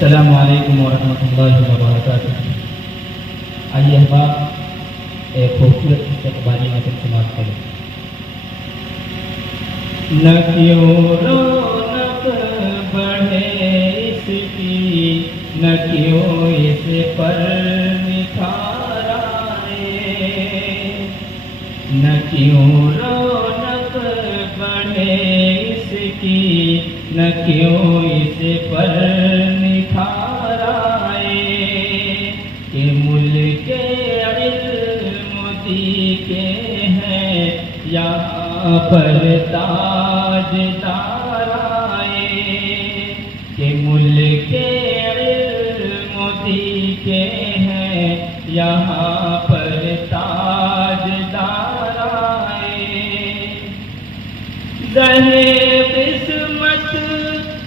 السلام علیکم ورحمۃ اللہ وبرکاتہ۔ آئیے احباب ایک خوبصورت استقبالی نظم سماعت کریں۔ نہ کیوں رونق بڑھے اس کی، نہ کیوں اس پر نکھار آئے، نہ کیوں رونق بڑھے اس کی، نہ کیوں اس پر نکھار آئے، کہ ملک علم دی کے ہیں یہاں پر تاج دار آئے، کہ ملک علم دی کے ہیں یہاں پر تاج دار آئے، زہے قسمت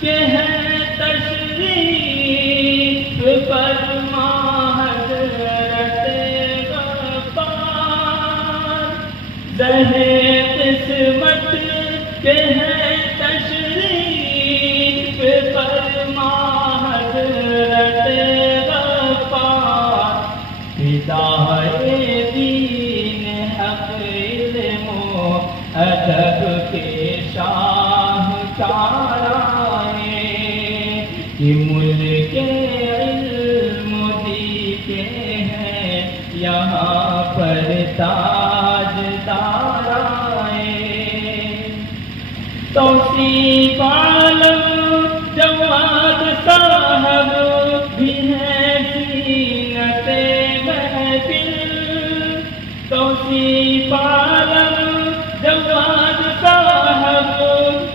کے ہیں تشریف فرما حضرت غفار، زہے قسمت کے ہیں تشریف فرما حضرت غفار، فدائے دین حق علم و ادب کے شاہکار آئے، کہ ملک علم دی کے ہیں یہاں پر تاج دار آئے، توصیف عالم جواد صاحب بھی ہیں زینت محفل، توصیف عالم جواد صاحب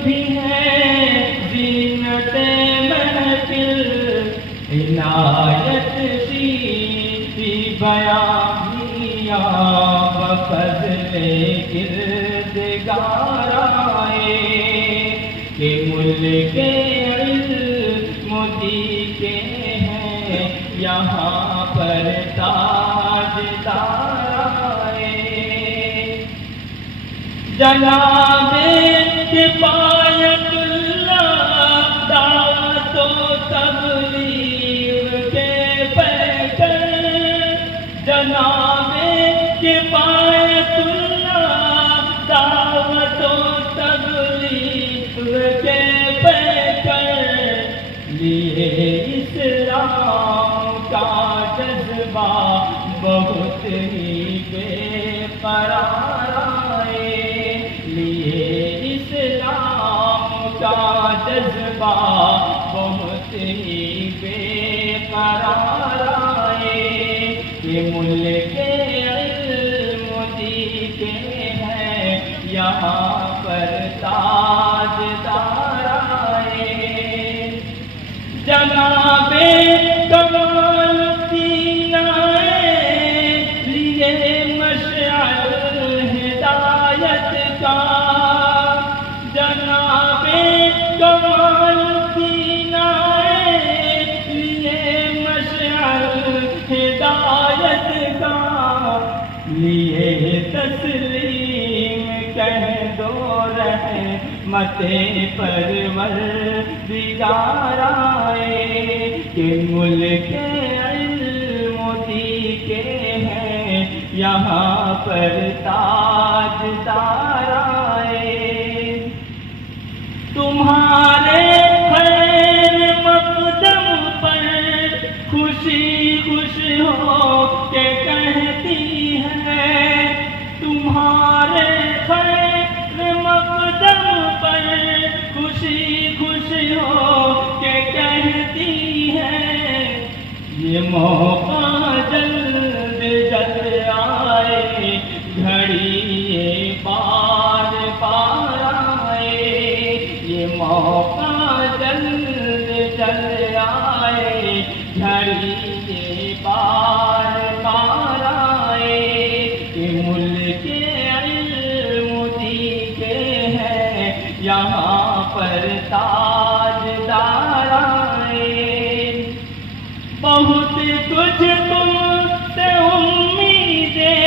بھی ہیں زینت محفل، عنایت شیفی بیانیہ بفضل کردگار آئے، کہ ملک علم دی کے ہیں یہاں پر تاج دار آئے، جناب کفایت اللہ دعوت و تبلیغ کے پیکر، جناب کفایت اللہ دعوت و تبلیغ کے پیکر، لیے اسلام کا جذبہ بہت ہی بے قرار آئے، لیے اسلام کا جذبہ بہت ہی بے قرار آئے، کہ ملک علم دی کے ہیں یہاں پر تاج دار آئے، جناب کمال الدین آئے لیے مشعل ہدایت کا، جناب کمال الدین آئے لیے مشعل ہدایت کا، لیے تسلیم کہہ دو رحمت پروردگار آئے، کہ ملک علم دی کے ہیں یہاں پر تاج دار آئے، تمہارے خیر مقدم پر خوشی خوش ہو کے کہتی ہے، تمہارے خیر مقدم پر خوشی خوش ہو کے کہتی ہے، یہ موقع جلد جلد آئے گھڑی یہ بار بار آئے، یہ موقع جلد جلد آئے گھڑی یہ بار بار آئے، کہ ملک علم دی کے ہیں یہاں پر تاج دار آئے، بہت کچھ تم سے امیدیں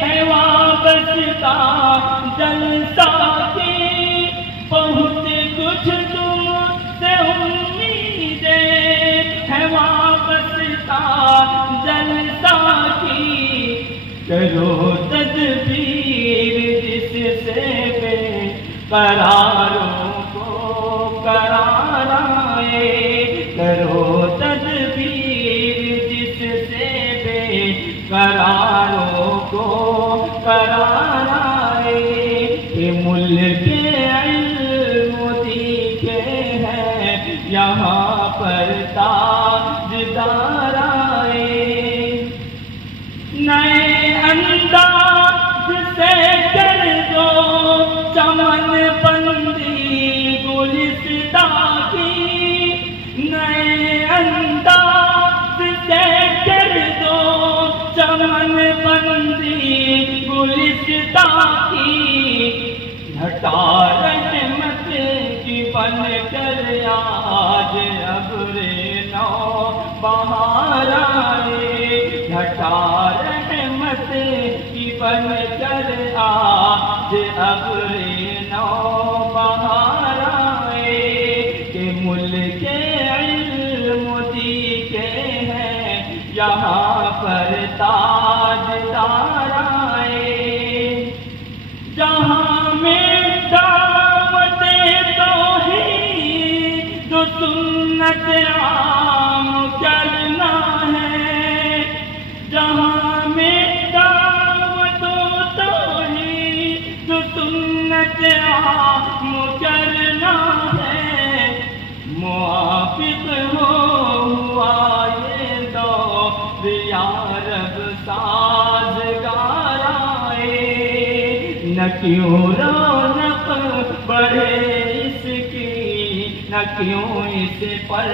ہے وابستہ جلسہ کی، بہت کچھ تم سے امیدیں کرو تدبیر جس سے بے قراروں کو قرار آئے، کہ ملک علم دیکھے ہیں یہاں پر تاجدار آئے، نئے انداز سے کر دو چمن بندی گلستاں کی، نئے انداز سے کر دو چمن بندی گلستاں کی، گھٹا رحمت کی بن کر آج ابر نو بہار آئے، گھٹا رحمت کی بن کر آج ابر نو بہار آئے، کہ ملک علم دیکھے ہیں یہاں پر تاجدار آئے، جہاں میں دعوت توحید تو سنت عام کرنا ہے، جہاں میں دعوت توحید تو سنت عام کرنا ہے، موافق ہوا یہ دور یا رب سازگار آئے، نہ کیوں رونق بڑھے اس کی، نہ کیوں اس پر